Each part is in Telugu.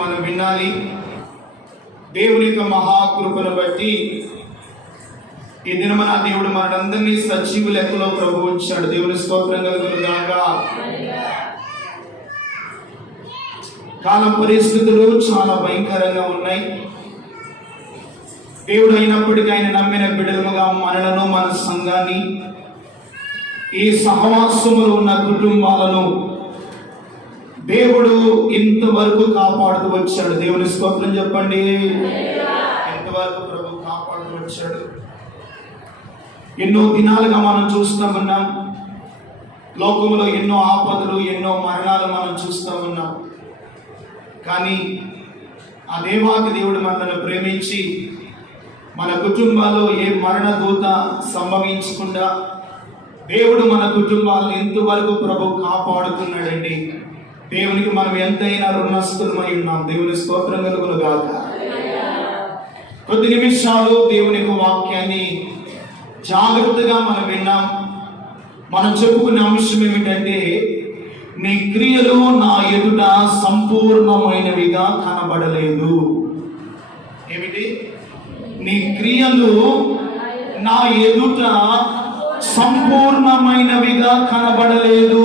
మనం వినాలి. దేవుని యొక్క మహాకృపను బట్టి ఈ దినమన దేవుడు మనందరినీ సజీవ లెక్కలో ప్రభు ఉంచాడు. దేవుని స్తోత్రం కలుగునుగాక. కాల పరిస్థితులు చాలా భయంకరంగా ఉన్నాయి. దేవుడు అయినప్పటికీ ఆయన నమ్మిన బిడ్డలుగా మనలను, మన సంఘాన్ని, ఈ సహవాసములో ఉన్న కుటుంబాలను దేవుడు ఇంతవరకు కాపాడుతూ వచ్చాడు. దేవుని స్తోత్రం చెప్పండి. ఇంతవరకు ప్రభు కాపాడుతూ వచ్చాడు. ఎన్నో దినాలుగా మనం చూస్తూ ఉన్నాం. లోకంలో ఎన్నో ఆపదలు, ఎన్నో మరణాలు మనం చూస్తూ ఉన్నాం. కానీ ఆ దేవాది దేవుడు మనల్ని ప్రేమించి మన కుటుంబాల్లో ఏ మరణ దూత సంభవించకుండా దేవుడు మన కుటుంబాలను ఇంతవరకు ప్రభు కాపాడుతున్నాడండి. దేవునికి మనం ఎంతైనా రుణస్థులమై ఉన్నాం. దేవుని స్తోత్రం కలుగునుగాక. కొద్ది నిమిషాలు దేవుని యొక్క వాక్యాన్ని జాగ్రత్తగా మనం విన్నాం. మనం చెప్పుకునే అంశం ఏమిటంటే, నీ క్రియలు నా ఎదుట సంపూర్ణమైనవిగా కనబడలేదు. ఏమిటి? నీ క్రియలు నా ఎదుట సంపూర్ణమైనవిగా కనబడలేదు.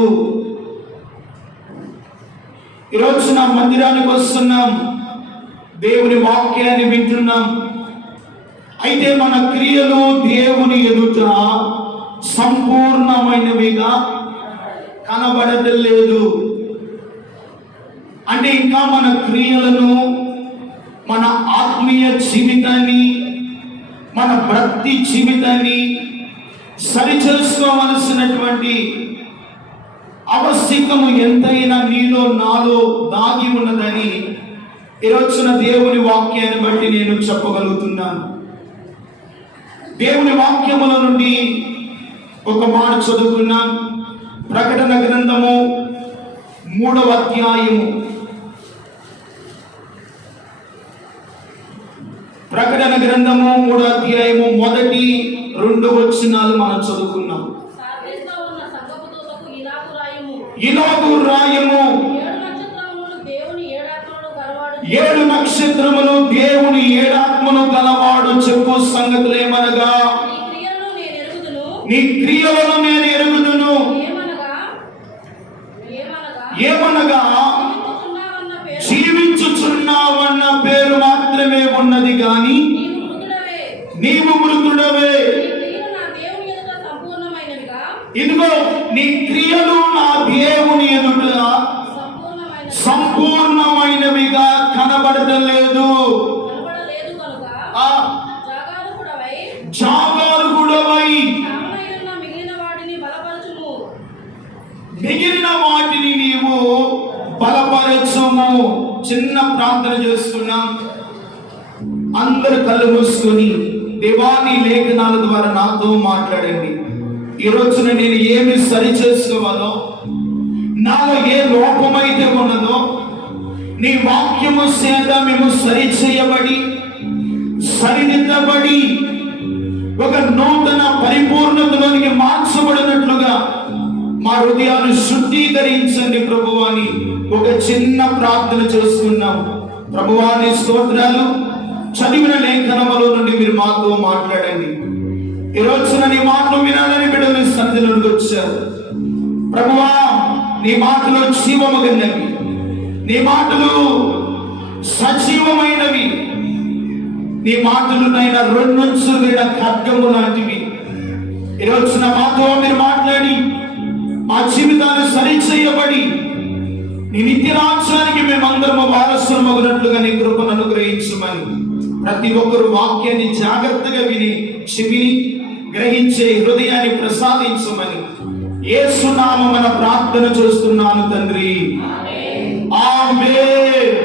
ఈరోజు నా మందిరానికి వస్తున్నాం, దేవుని వాక్యాన్ని వింటున్నాం. అయితే మన క్రియలు దేవుని ఎదుట సంపూర్ణమైనవిగా కనబడలేదు. అంటే ఇంకా మన క్రియలను, మన ఆత్మీయ జీవితాన్ని, మన భక్తి జీవితాన్ని సరిచేసుకోవలసినటువంటి ఆవశ్యకము ఎంతైనా నీలో, నాలో దాగి ఉన్నదని ఈరోజున దేవుని వాక్యాన్ని బట్టి నేను చెప్పగలుగుతున్నాను. దేవుని వాక్యముల నుండి ఒక మాట చదువుకున్నాం. ప్రకటన గ్రంథము 3వ అధ్యాయము. ప్రకటన గ్రంథము 3వ అధ్యాయము 1-2 వచనాలు మనం చదువుకున్నాం. ఇలాగు రాయము, 7 నక్షత్రములు దేవుని 7 ఆత్మను గలవాడు చెప్పు సంగతులేమనగా, నీ క్రియలను నేను ఎరుగుదును. ఏమనగా జీవించుచున్నావన్న పేరు మాత్రమే ఉన్నది గాని నీవు మృతుడవే. ఇదిగో నీ క్రియలు నా దేవుని ఎదుట సంపూర్ణమైనవిగా కనబడలేదు. జాగరూకుడవై మిగిలిన వాటిని నీవు బలపరచుము. చిన్న ప్రార్థన చేస్తున్నాం. అందరు కళ్ళు మూసుకొని దేవాని లేఖనాల ద్వారా నాతో మాట్లాడండి. ఈ రోజున నేను ఏమి సరి చేసుకోవాలో, నాలో ఏ లోపమైతే ఉన్నదో నీ వాక్యము చేత మేము సరి చేయబడి, సరిదిద్దబడి, ఒక నూతన పరిపూర్ణతలోనికి మార్చబడినట్లుగా మా హృదయాన్ని శుద్ధీకరించండి ప్రభువాని ఒక చిన్న ప్రార్థన చేస్తున్నాం. ప్రభువాని స్తోత్రాలు. చదివిన లేఖనములో నుండి మీరు మాతో మాట్లాడండి. ఈ రోజున నీ మాటలు వినాలని బిడ్డలు సన్నిధిలోకి వచ్చారు. ప్రభువా, నీ మాటలు జీవము కలిగినవి, నీ మాటలు సజీవమైనవి, నీ మాటలు నైనా 2 నుంచుల ఖడ్గము లాంటివి. ఈ రోజున మాతో మీరు మాట్లాడి మా జీవితాలు సరి చేయబడి నీ నిత్య రాజ్యానికి మేమందరము వారసులమగునట్లుగా నీ కృపను అనుగ్రహించమని, ప్రతి ఒక్కరు వాక్యాన్ని జాగ్రత్తగా విని చెవిని గ్రహించే హృదయాన్ని ప్రసాదించమని యేసు నామమున ప్రార్థన చేస్తున్నాను తండ్రి. ఆమేన్.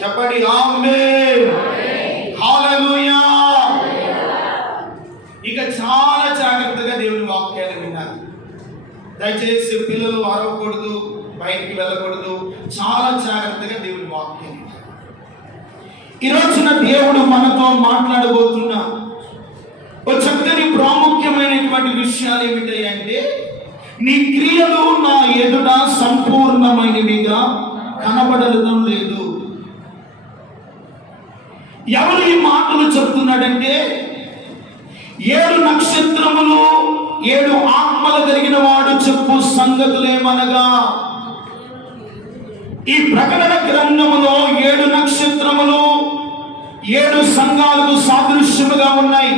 చెప్పండి ఆమేన్. హల్లెలూయా. ఇక చాలా జాగ్రత్తగా దేవుని వాక్యాన్ని వినాలి. దయచేసి పిల్లలు అరవకూడదు, బయటికి వెళ్ళకూడదు. చాలా జాగ్రత్తగా దేవుని వాక్యాన్ని. ఈ రోజున దేవుడు మనతో మాట్లాడబోతున్నా ఒక చక్కని ప్రాముఖ్యమైనటువంటి విషయాలు ఏమిటంటే, నీ క్రియలు నా ఎదుట సంపూర్ణమైనవిగా కనబడడం లేదు. ఎవరు ఈ మాటలు చెప్తున్నాడంటే 7 నక్షత్రములు 7 ఆత్మలు కలిగిన వాడు చెప్పు సంగతులేమనగా, ఈ ప్రకటన గ్రంథములో 7 నక్షత్రములు 7 సంఘాలకు సాదృశ్యముగా ఉన్నాయి.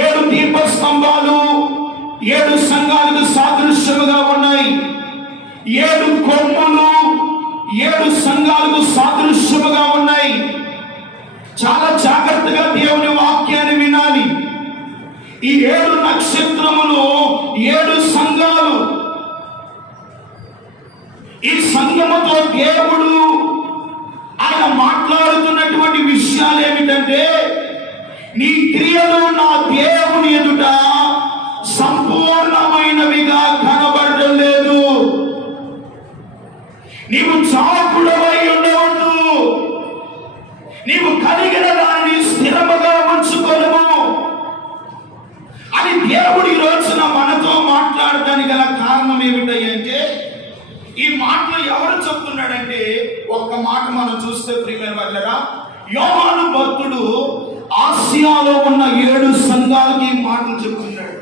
7 దీపస్తంభాలు 7 సంఘాలకు సాదృశ్యముగా ఉన్నాయి. 7 కొమ్ములు 7 సంఘాలకు సాదృశ్యముగా ఉన్నాయి. చాలా జాగ్రత్తగా దేవుని వాక్యాన్ని వినాలి. ఈ 7 నక్షత్రములు 7 సంఘాలు. ఈ సంఘముతో దేవుడు ఆయన మాట్లాడుతున్నటువంటి విషయాలు ఏమిటంటే, నీ క్రియలు నా దేవుని ఎదుట సంపూర్ణమైనవిగా కనబడటం లేదు. నీవు చాకుడవై ఉండవద్దు. నీవు కలిగిన దాన్ని స్థిరముగా ఉంచుకోను అని దేవుడు ఈ రోజున మనతో మాట్లాడడానికి గల కారణం ఏమిటంటే, ఈ మాటలు ఎవరు చెప్తున్నాడంటే, ఒక్క మాట మనం చూస్తే ప్రియమైన వాళ్ళరా, యోహాను భక్తుడు ఆసియాలో ఉన్న 7 సంఘాలకి ఈ మాటలు చెప్తున్నాడు.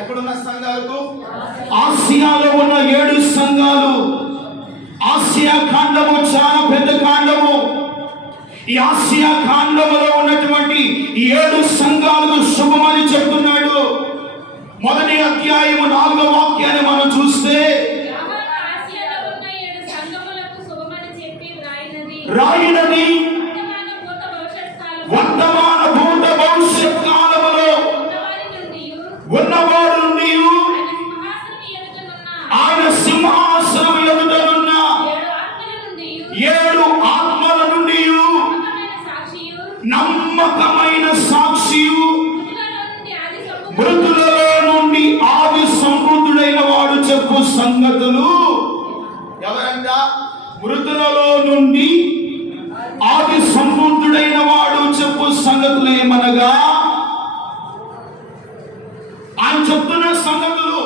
ఎక్కడున్న సంఘాలకు? ఆసియాలో ఉన్న 7 సంఘాలు. ఆసియా ఖండము చాలా పెద్ద ఖండము. ఈ ఆసియా ఖండములో ఉన్నటువంటి 7 సంఘాలకు శుభమని చెప్తున్నాడు. మొదటి అధ్యాయము 4వ వాక్యాన్ని మనం చూస్తే, రాయినది వర్తమాన భూత భవిష్యత్ కాలములో ఉన్నవాడు నుండి ఆయన సింహాసనం ఎదుటనున్న 7 ఆత్మల నుండి నమ్మకమైన సాక్షియు, మృతులలో నుండి ఆది సంబుద్ధుడైన వాడు చెప్పు సంగతులు. ఎవరంట? మృతులలో నుండి ఆది సంబుద్ధుడైన వాడు చెప్పు సంగతులు ఏమనగా, ఆయన చెప్తున్న సంగతులు,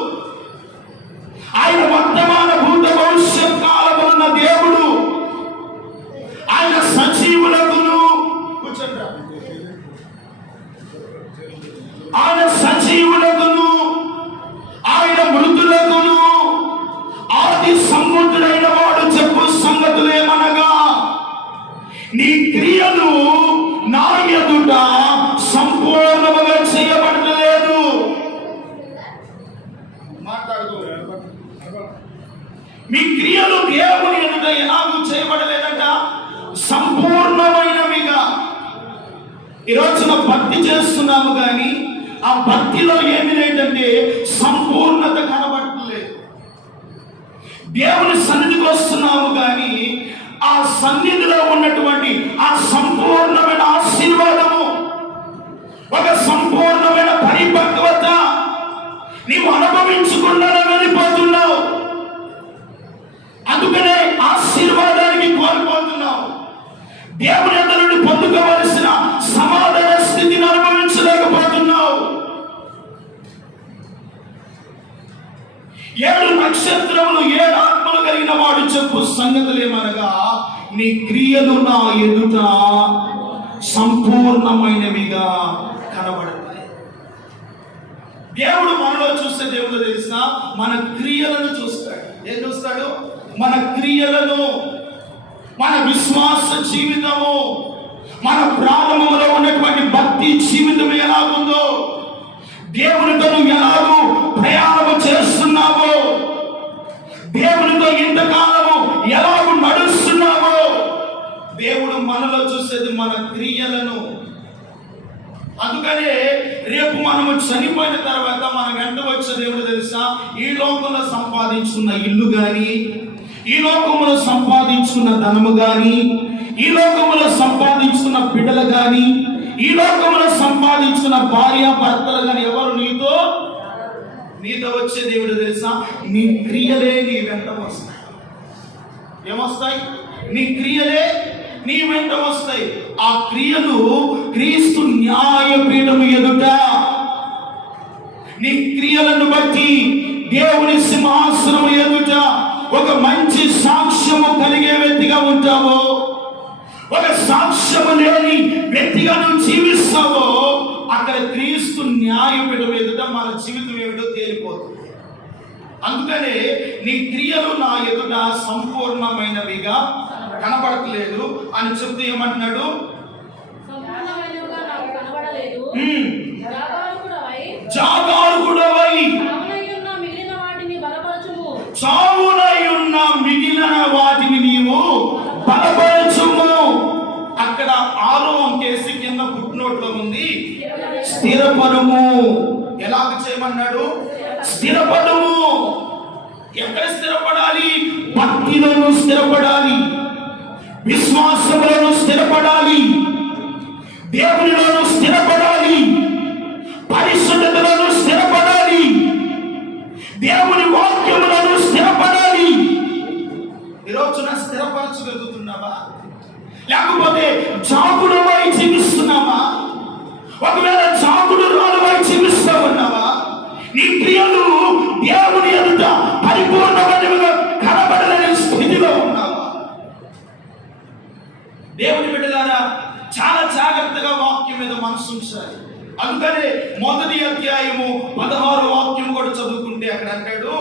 ఆయన వర్తమాన భూత భవిష్యత్ కాలమున్న దేవుడు, ఆయన సజీవులకును, ఆయన సజీవులకును ఆయన మృతులకును ఆది సంబుద్ధుడైన వాడు చెప్పు సంగతులు ఏమనగా, నీ క్రియలు నా ఎదుట సంపూర్ణముగా చేయబడలేదు. మీ క్రియలు దేవుని ఎదుట ఎలాగూ చేయబడలేదంట? సంపూర్ణమైనవిగా. ఈ రోజున భక్తి చేస్తున్నాము కానీ ఆ భక్తిలో ఏమి లేదంటే సంపూర్ణత కనబడలేదు. దేవుని సన్నిధికి వస్తున్నాము కానీ ఆ సన్నిధిలో ఉన్నటువంటి ఆ సంపూర్ణమైన ఆశీర్వాదము, ఒక సంపూర్ణమైన పరిపక్వత నీవు అనుభవించకుండా వెళ్ళిపోతున్నావు. అందుకనే ఆశీర్వాదానికి కోల్పోతున్నావు. దేవుని యొద్ద నుండి పొందుకోవలసిన సమాధాన స్థితిని అనుభవించలేకపోతున్నావు. 7 నక్షత్రములు 7 ఆత్మలు కలిగిన వాడు చెప్పు సంగతులేమనగా, నీ క్రియలు నా ఎదుట సంపూర్ణమైనవిగా కనబడతాయి. దేవుడు మనలో చూస్తే దేవుడు తెలుసా, మన క్రియలను చూస్తాడు. ఏం చూస్తాడు? మన క్రియలను, మన విశ్వాస జీవితము, మన ప్రారంభంలో ఉన్నటువంటి భక్తి జీవితం ఎలాగుందో, దేవునితో ఎలాగూ ప్రయాణము చేస్తున్నావో, దేవునితో ఇంతకాలము ఎలాగూ నడుస్తున్నావో, దేవుడు మనలో చూసేది మన క్రియలను. అందుకనే రేపు మనము చనిపోయిన తర్వాత మన వెంట వచ్చే దేవుడు తెలుసా, ఈ లోకంలో సంపాదించుకున్న ఇల్లు కానీ, ఈ లోకంలో సంపాదించుకున్న ధనము కానీ, ఈ లోకంలో సంపాదించుకున్న బిడ్డలు కానీ, ఈ లోకంలో సంపాదించుకున్న భార్య భర్తలు కానీ ఎవరు నీతో వచ్చే దేవుడు తెలుసా, నీ క్రియలే నీ వెంట వస్తాయి. ఏమొస్తాయి? నీ క్రియలే నీ వెంట వస్తాయి. ఆ క్రియలు క్రీస్తు న్యాయపీఠము ఎదుట నీ క్రియలను బట్టి దేవుని సింహాసనము ఎదుట ఒక మంచి సాక్ష్యము కలిగే వ్యక్తిగా ఉంటావో, ఒక సాక్ష్యము లేని వ్యక్తిగా నువ్వు జీవిస్తావో అక్కడ క్రీస్తు న్యాయపీఠం ఎదుట మన జీవితం ఏమిటో తేలిపోతుంది. అందుకనే నీ క్రియలు నా ఎదుట సంపూర్ణమైనవిగా కనబడట్లేదు అని చెప్తూ ఏమంటున్నాడు? జాగారుడవై చావునై ఉన్న మిగిలిన వాటిని నీవు బలపరచుము. అక్కడ 6వ అంకేసి కింద పుట్టినోట్లో ఉంది స్థిరపడము. ఎలాగ చేయమన్నాడు? స్థిరపడము. ఎక్కడ స్థిరపడాలి? భక్తిలోను స్థిరపడాలి, విశ్వాసంలోను స్థిరపడాలి, దేవునిలోను స్థిరపడాలి, పరిశుద్ధతలోను స్థిరపడాలి, దేవుని వాక్యములను స్థిరపడాలి. ఈరోజున స్థిరపరచగలుగుతున్నావా? లేకపోతే జాగుడువై జీవిస్తున్నావా? ఒకవేళ జాగుడు రాలువై జీవిస్తూ ఉన్నావా? నీ క్రియలు దేవుని ఎదుట పరిపూర్ణమైనవిగా కనబడలేని స్థితిలో ఉన్నావా? దేవుని బిడ్డలారా, చాలా జాగ్రత్తగా వాక్యం మీద మనసు ఉంచాలి. అందుకనే 1వ అధ్యాయము 16వ వాక్యం కూడా చదువుకుంటే అక్కడ అంటాడు,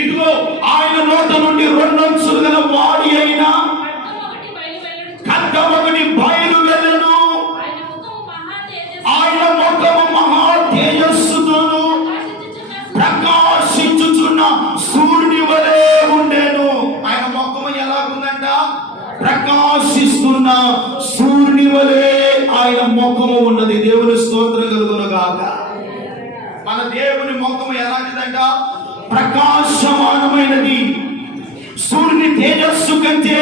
ఇదిగో ఆయన నోట నుండి 2 అంచులు గల వాడి అయినా ఖడ్గం ఒకటి బయలు వెళ్ళను. ఆయన ముఖము మహా తేజస్సుతోను ప్రకాశించుచున్న సూర్యుని వలె ఉండెను. ఆయన ముఖము ఎలాగుందంట? ప్రకాశిస్తున్న సూర్యుని వలె ఆయన ముఖము ఉన్నది. దేవుని స్తోత్రం కలుగును గాక. మన దేవుని ముఖము ఎలాంటిదంట? ప్రకాశమానమైనది. సూర్యుని తేజస్సు కంటే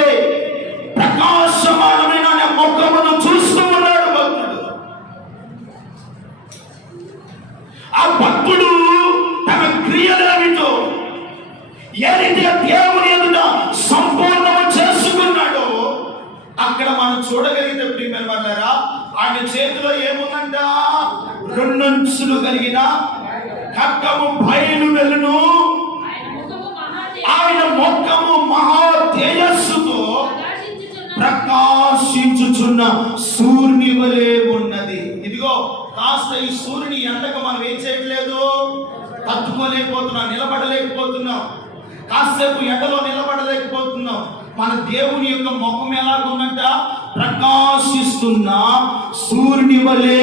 ప్రకాశమానమైన ముఖమును చూస్తూ ఉన్నాడు భక్తుడు. ఆ భక్తుడు తన క్రియలేమిటో ఏ రీతిగా దేవుని ఎదుట సంపూర్ణము చేసుకున్నాడో అక్కడ మనం చూడగలిగితే ప్రియమైన వాళ్ళారా, ఆయన చేతిలో ఏముందంట? 2 అంచులు కలిగిన ఖడ్గము బయలు వెళ్ళును. ఆయన ముఖము మహా తేజస్సుతో ప్రకాశించుచున్న సూర్యుని వలె ఉన్నది. ఇదిగో కాస్త ఈ సూర్యుని ఎండకు మనం ఏం చేయట్లేదు, తట్టుకోలేకపోతున్నాం, నిలబడలేకపోతున్నాం, కాసేపు ఎండలో నిలబడలేకపోతున్నాం. మన దేవుని యొక్క ముఖం ఎలాగుందంట? ప్రకాశిస్తున్న సూర్యుని వలె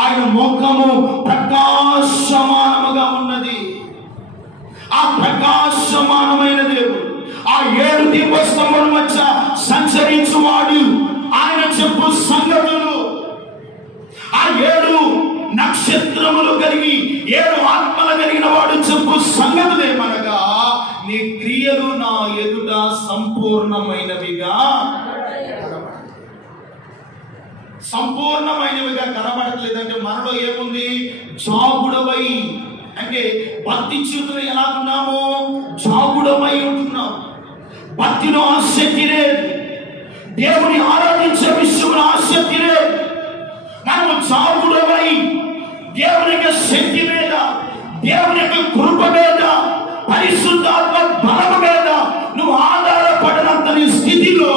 ఆయన ముఖము ప్రకాశమానముగా ఉన్నది. ఆ ప్రకాశమానమైన దేవుడు ఆ 7 దీపస్తంభముల మధ్య సంచరించువాడు. ఆయన చెప్పు సంగతులు ఆ 7 నక్షత్రములు కలిగి 7 ఆత్మలు కలిగిన వాడు చెప్పు సంగతులేమనగా, నీ క్రియలు నా ఎదుట సంపూర్ణమైనవిగా సంపూర్ణమైనవిగా కనబడట్లేదంటే మనలో ఏముంది? జాగుడవై. అంటే భక్తి జీవితంలో ఎలాగున్నాము? జాగుడమై ఉంటున్నాం. భక్తిలో ఆసక్తి లేదు, దేవుని ఆరాధించే విషయంలో ఆసక్తి లేదు. మనము జాగుడమై దేవుని యొక్క శక్తి మీద, దేవుని యొక్క కృప మీద, పరిశుద్ధాత్మ బలము మీద నువ్వు ఆధారపడినంత స్థితిలో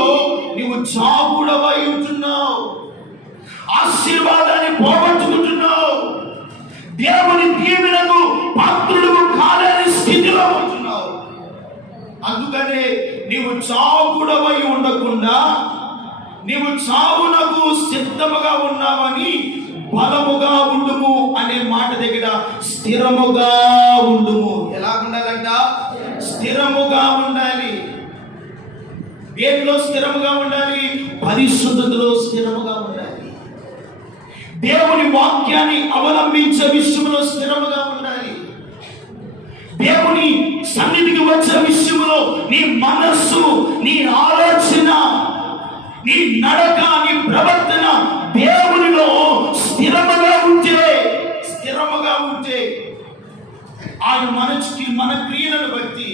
నువ్వు జాగుడవై ఉంటున్నావు. ఆశీర్వాదాన్ని పోగొట్టుకుంటున్నావు. దేవుని దీవెనకు పాత్రుడు కాలేని స్థితిలో ఉంటున్నావు. అందుకనే నీవు చావుడవై ఉండకుండా నీవు చావునకు సిద్ధముగా ఉన్నావని బలముగా ఉండుము అనే మాట దగ్గర స్థిరముగా ఉండుము. ఎలా ఉండాలంట? స్థిరముగా ఉండాలి. దేనిలో స్థిరముగా ఉండాలి? పరిశుద్ధతలో స్థిరముగా ఉండాలి. దేవుని వాక్యాన్ని అవలంబించే విషయంలో స్థిరముగా ఉండాలి. దేవుని సన్నిధికి వచ్చే విషయంలో నీ మనస్సు, నీ ఆలోచన, నీ నడక, నీ ప్రవర్తన దేవునిలో స్థిరముగా ఉంటే ఆయన మన క్రియలను బట్టి,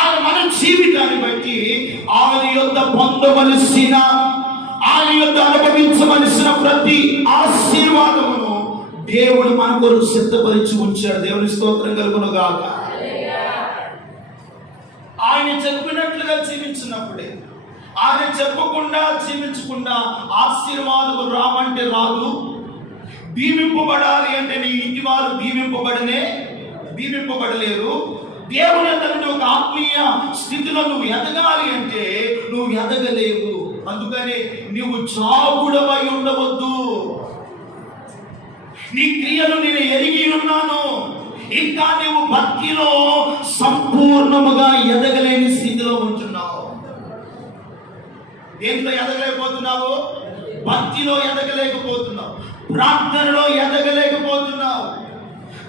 ఆయన మన జీవితాన్ని బట్టి ఆయన యొద్ద పొందవలసిన, ఆయన యొద్ద అనుభవించవలసిన ప్రతి ఆయన చెప్పినట్లుగా జీవించినప్పుడే, ఆయన చెప్పకుండా జీవించకుండా ఆశీర్వాదము రామంటే రాదు. దీవింపబడాలి అంటే నీ ఇంటి వారు దీవింపబడలేరు. దేవుని అంతటి ఒక ఆత్మీయ స్థితిలో నువ్వు ఎదగాలి అంటే నువ్వు ఎదగలేవు. అందుకని నువ్వు చావుడవై ఉండవద్దు. నీ క్రియలు నేను ఎరిగి ఉన్నాను, ఇంకా నువ్వు భక్తిలో సంపూర్ణముగా ఎదగలేని స్థితిలో ఉంటున్నావు. దేంట్లో ఎదగలేకపోతున్నావు? భక్తిలో ఎదగలేకపోతున్నావు, ప్రార్థనలో ఎదగలేకపోతున్నావు.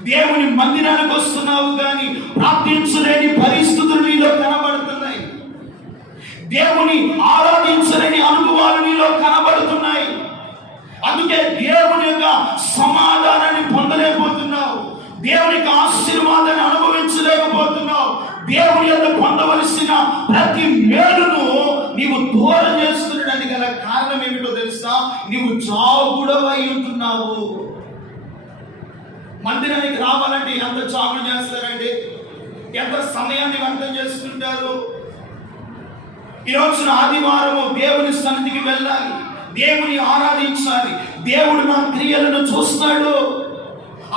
దేవుని మందిరానికి వస్తున్నావు కానీ ప్రార్థించలేని పరిస్థితులు నీలో కనబడుతున్నాయి. దేవుని ఆరాధించలేని అనుభవాలు నీలో కనబడుతున్నాయి. అందుకే దేవుని యొక్క సమాధానాన్ని పొందలేకపోతున్నావు, దేవుని యొక్క ఆశీర్వాదాన్ని అనుభవించలేకపోతున్నావు. దేవుని యొక్క పొందవలసిన ప్రతి మేలును నీవు దూరం చేస్తున్నడానికి గల కారణం ఏమిటో తెలుసా? నీవు చావుడవై ఉంటున్నావు. మందిరానికి రావాలంటే ఎంత చావులు చేస్తారండి, ఎంత సమయాన్ని వ్యర్థం చేసుకుంటారు. ఈరోజున ఆదివారము దేవుని సన్నిధికి వెళ్ళాలి, దేవుని ఆరాధించాలి. దేవుడు నా క్రియలను చూస్తాడు.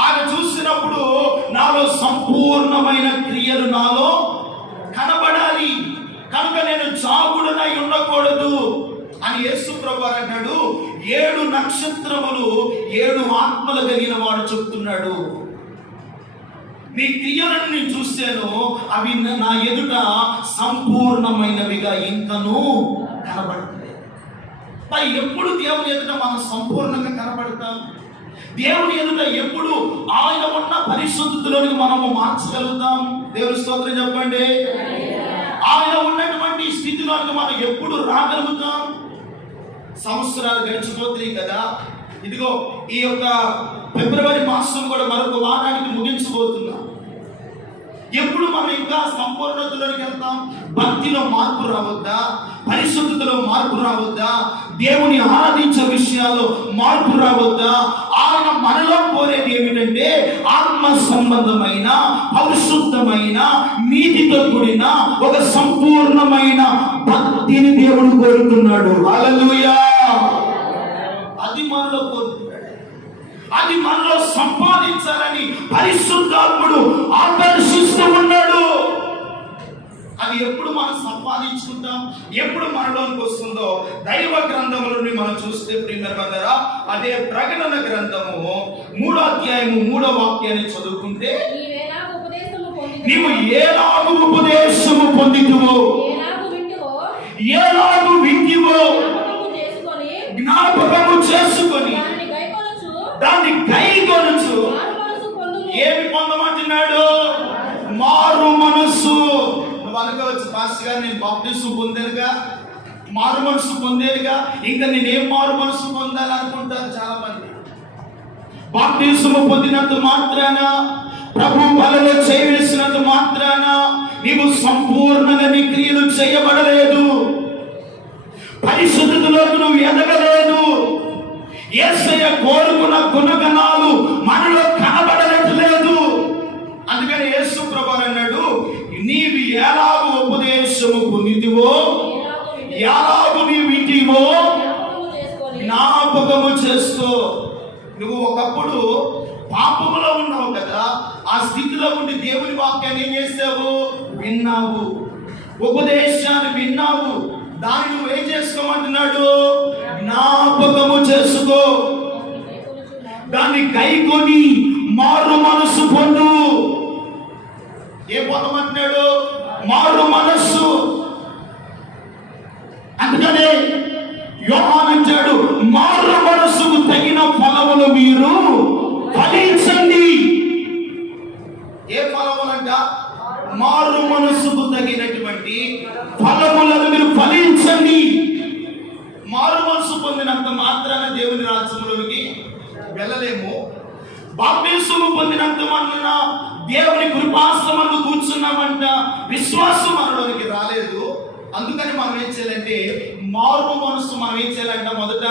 ఆయన చూసినప్పుడు నాలో సంపూర్ణమైన క్రియలు నాలో కనబడాలి. కనుక నేను చావుడనై ఉండకూడదు అని యేసు ప్రభువు అన్నాడు. 7 నక్షత్రములు 7 ఆత్మలు కలిగిన వాడు చెప్తున్నాడు. నీ క్రియలను నేను చూశాను, అవి నా ఎదుట సంపూర్ణమైనవిగా ఇంకనూ కనబడుతుంది. మరి ఎప్పుడు దేవుని ఎదుట మనం సంపూర్ణంగా కనబడతాం? దేవుని ఎదుట ఎప్పుడు ఆయన ఉన్న పరిశుద్ధతలోనికి మనము మార్చగలుగుతాం? దేవుని స్తోత్రం చెప్పండి. ఆయన ఉన్నటువంటి స్థితిలోనికి మనం ఎప్పుడు రాగలుగుతాం? సంవత్సరాలు గడిచిపోతున్నాయి కదా. ఇదిగో ఈ యొక్క ఫిబ్రవరి మాసం కూడా మరొక వారానికి ముగించబోతున్నాం. ఎప్పుడు మనం ఇంకా సంపూర్ణతలోకి వెళ్తాం? భక్తిలో మార్పు రావద్దా? పరిశుద్ధతలో మార్పు రావద్దా? దేవుని ఆరాధించే విషయాల్లో మార్పు రావద్దా? ఆయన మనలో కోరేది ఏమిటంటే ఆత్మ సంబంధమైన, పరిశుద్ధమైన, నీతితో కూడిన ఒక సంపూర్ణమైన భక్తిని దేవుడు కోరుతున్నాడు. హల్లెలూయా. అది మనలో కోరుతున్నాడు, అది మనలో సంపాదించాలని పరిశుద్ధాత్ముడు ఆకర్షిస్తూ ఉన్నాడు. అది ఎప్పుడు మనం సంపాదించుకుంటాం, ఎప్పుడు మనలోనికి వస్తుందో దైవ గ్రంథముల నుండి మనం చూస్తే ప్రియమైన అదే ప్రకటన గ్రంథము 3వ అధ్యాయము 3వ వాక్యాన్ని చదువుకుంటే, నీవు ఏలాగు ఉపదేశము పొందితువో, ఏలాగు వింటివో జ్ఞాపకము చేసుకొని దాన్ని కైకొనొచ్చు. ఏమి పొందమంటున్నాడు? మారు మనస్సు. నువ్వు అనుకోవచ్చు, పాస్టర్ గారు నేను బాప్టిజం పొందేనుగా, మారు మనసు పొందేనుగా, ఇంకా నేనేం మారు మనసు పొందాలనుకుంటారు చాలా మంది. బాప్టిజం పొందినంత మాత్రాన, ప్రభు బలలో చేయవేసినంత మాత్రాన నీవు సంపూర్ణంగా నీ క్రియలు చేయబడలేదు, పరిశుద్ధతలోకి నువ్వు ఎదగలేదు. యేసయ్య కోరుకున్న గుణగణాలు మనలో కనబడలేదు. అందుకని యేసు ప్రభువు అన్నాడు, నీవు ఎలాగు ఉపదేశము పొందితివో, ఎలాగు నీవు వింటివో జ్ఞాపకము చేసుకో. నువ్వు ఒకప్పుడు పాపములో ఉన్నావు కదా, ఆ స్థితిలో ఉండి దేవుని వాక్యాన్ని ఏం చేసావు? విన్నావు, ఉపదేశాన్ని విన్నావు, దాన్ని నువ్వు ఏం చేసుకోమంటున్నాడు? జ్ఞాపకము చేసుకో. దాన్ని కైకొని మారు మనస్సు పొందు. ఏ పొందమంటున్నాడు? మారు మనస్సు. అందుకనే యోహాను అంటాడు, మారు మనస్సుకు తగిన ఫలములు మీరు ఫలించండి. ఏ ఫలములంట? మారు మనస్సుకు తగినటువంటి ఫలములను మీరు ఫలించండి. మారు మనసు పొందినంత మాత్రాన దేవుని రాజ్యంలోకి వెళ్ళలేము. బాప్తిస్మము పొందినంత మాత్రాన దేవుని కృపాసనంలో కూర్చున్నామంట విశ్వాసం మనలోనికి రాలేదు. అందుకని మనం ఏం చేయాలంటే మారు మనసు మనం ఏం చేయాలంట? మొదట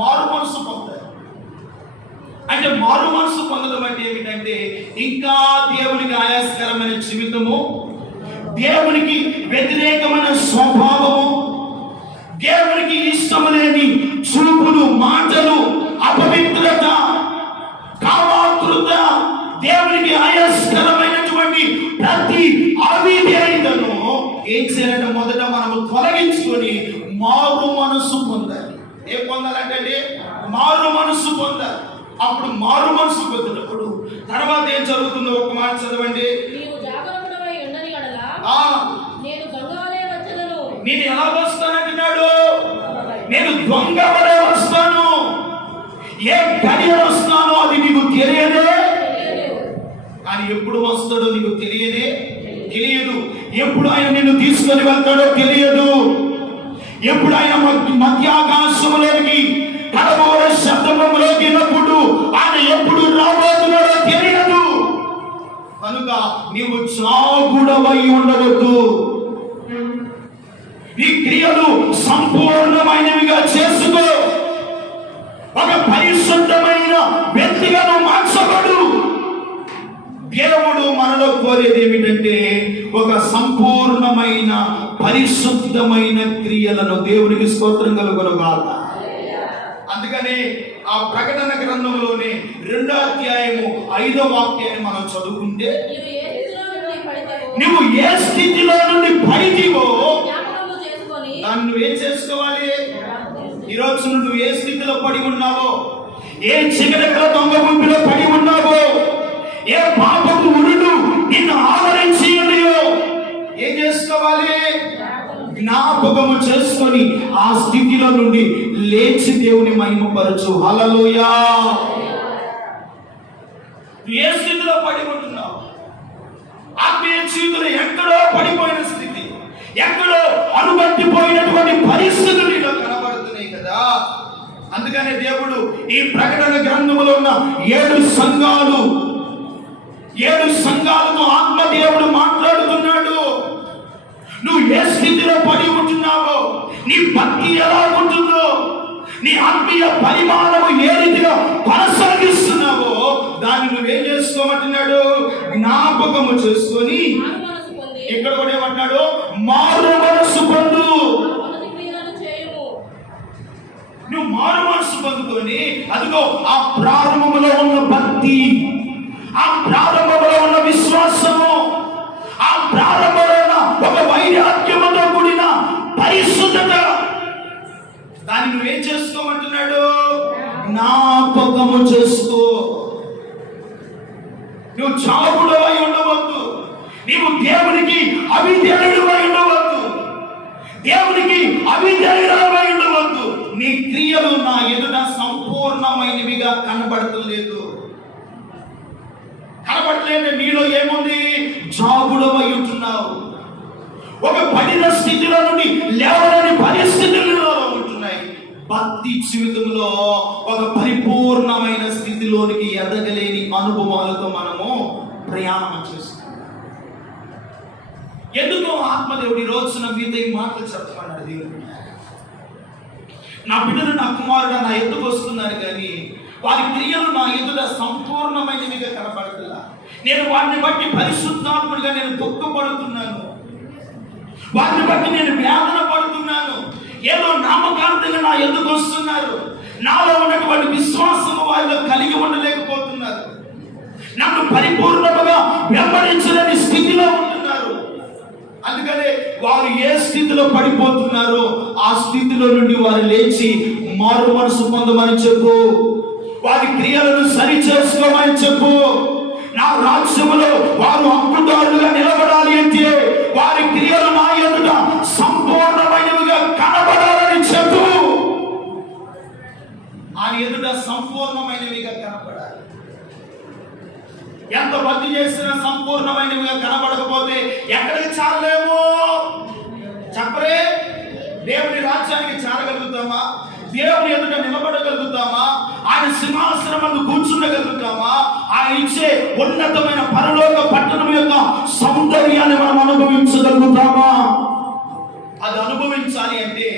మారు మనసు పొందాలి. అంటే మారు మనసు పొందడం అంటే ఏమిటంటే ఇంకా దేవునికి ఆయాసకరమైన జీవితము, దేవునికి వ్యతిరేకమైన స్వభావము, దేవునికి ఇష్టం లేని చూపులు, మాటలు, అపవిత్రత, కామాతృత, దేవునికి ఆయస్కరమైనటువంటి ప్రతి అవిధేయతను ఏం చేయాలంటే మొదట మనము తొలగించుకొని మారు మనసు పొందాలి. ఏం పొందాలంటే మారు మనసు పొందాలి. అప్పుడు మారు మనసు పొందినప్పుడు తర్వాత ఏం జరుగుతుందో ఒక మాట చదవండి. నేను ఎలా వస్తానంటున్నాడు? నేను దొంగ వలె వస్తాను. ఏ గడియ వస్తానో అది నీకు తెలియదే. కానీ ఎప్పుడు వస్తాడో నీకు తెలియదు. ఎప్పుడు ఆయన నిన్ను తీసుకొని వెళ్తాడో తెలియదు. ఎప్పుడు ఆయన మధ్యాకాశంలోకి కడబోర శబ్దంలోకి వెళ్ళినప్పుడు ఆయన ఎప్పుడు రాబోతున్నాడో తెలియదు. కనుక నీవు చాగుడవై ఉండవద్దు. నీ క్రియలు సంపూర్ణమైనవిగా చేసుకో. ఒక పరిశుద్ధమైన వ్యక్తిగా మార్చబడు. దేవుడు మనలో కోరేది ఏమిటంటే ఒక సంపూర్ణమైన పరిశుద్ధమైన క్రియలను. దేవునికి స్తోత్రం కలుగునుగాక. అందుకనే ఆ ప్రకటన గ్రంథంలోనే 2వ అధ్యాయము 5వ వాక్యాన్ని మనం చదువుకుంటే, నువ్వు ఏ స్థితిలో నుండి పడితివో దాన్ని నువ్వేం చేసుకోవాలి? ఈరోజు నువ్వు ఏ స్థితిలో పడి ఉన్నావో, ఏ చిగడగల దొంగ గుంపులో పడి ఉన్నావో, ఏ పాపపు ఉరుడు నిన్ను ఆవరించి ఉన్నాయో ఏం చేసుకోవాలి? జ్ఞాపకము చేసుకొని ఆ స్థితిలో నుండి లేచి దేవుని మహిమపరచు. హల్లెలూయా. ఏ స్థితిలో పడి ఉంటున్నావు? ఆత్మీయ జీవితంలో ఎక్కడో పడిపోయిన స్థితి, ఎక్కడో అనుబట్టిపోయినటువంటి పరిస్థితులు నీలో కనబడుతున్నాయి కదా. అందుకనే దేవుడు ఈ ప్రకటన గ్రంథంలో ఉన్న 7 సంఘాలతో ఆత్మదేవుడు మాట్లాడుతున్నాడు. నువ్వు ఏ స్థితిలో పడి ఉంటున్నావో, నీ భక్తి ఎలా ఉంటుందో, నీ ఆత్మీయ పరిమాణము ఏ రీతిగా కొనసాగిస్తున్నావో దాన్ని నువ్వేం చేసుకోమంటున్నాడు? జ్ఞాపకము చేసుకొని ఇక్కడ కూడా ఏమంటున్నాడు? మారు మనసు పొందు. నువ్వు మారు మనసు పొందుకొని అదిగో ఆ ప్రారంభంలో ఉన్న భక్తి, ఆ ప్రారంభంలో ఉన్న విశ్వాసము, ఆ ప్రారంభంలో ఉన్న ఒక వైరాగ్యముతో కూడిన పరిశుద్ధత, దాన్ని నువ్వేం చేసుకోమంటున్నాడు? జ్ఞాపకము చేసుకో. నువ్వు చావుడవై ఉండవద్దు. నీవు దేవునికి అవిధేయుడవై ఉండవద్దు. దేవునికి అవిధేయుడవై ఉండవద్దు. నీ క్రియలు నా ఎదుట సంపూర్ణమైనవిగా కనబడతలేదు. నీలో ఏముంది? జాగుడవై ఉంటున్నావు. ఒక పడిన స్థితిలో నుండి లేవలేని పరిస్థితుల్లో ఉంటున్నాయి. భక్తి జీవితంలో ఒక పరిపూర్ణమైన స్థితిలోనికి ఎదగలేని అనుభవాలతో మనము ప్రయాణం చేస్తున్నాం. ఎందుకో ఆత్మదేవుడి రోజున మీతో ఈ మాటలు చెప్పమన్నాడు. దేవుడు, నా బిడ్డలు, నా కుమారుడు నా ఎద్దుకు వస్తున్నారు, కానీ వారి క్రియలు నా ఎదుట సంపూర్ణమైనవిగా కనపడుతున్నా. నేను వారిని బట్టి పరిశుద్ధాత్ముడిగా నేను దుఃఖపడుతున్నాను. వారిని బట్టి నేను వేదన పడుతున్నాను. ఏదో నామకాంతంగా నా ఎద్దుకు వస్తున్నారు. నాలో ఉన్నటువంటి విశ్వాసము వారిలో కలిగి ఉండలేకపోతున్నారు. నన్ను పరిపూర్ణముగా వెంబడించలేని స్థితిలో ఉంటున్నారు. అందుకనే వారు ఏ స్థితిలో పడిపోతున్నారో ఆ స్థితిలో నుండి వారు లేచి మారు మనసు పొందమని చెప్పు. వారి క్రియలను సరి చేసుకోమని చెప్పు. నా రాజ్యములో వారు హక్కుదారులుగా నిలబడాలి అంటే వారి క్రియలు నా ఎదుట సంపూర్ణమైనవిగా కనబడాలని చెప్పు. ఆయన ఎదుట సంపూర్ణమైనవిగా కనబడాలి. ఎంత భక్తి చేసినా సంపూర్ణమైనవిగా కనబడకపోతే ఎక్కడికి చాలలేమో చెప్పరే. దేవుని రాజ్యానికి చేరగలుగుతామా? దేవుని ఎదుట నిలబడగలుగుతామా? ఆయన సింహాసనం ముందు కూర్చుండగలుగుతామా? ఆయన ఇచ్చే ఉన్నతమైన పరలోక పట్టణం యొక్క సౌందర్యాన్ని మనం అనుభవించగలుగుతామా? అది అనుభవించాలి అంటే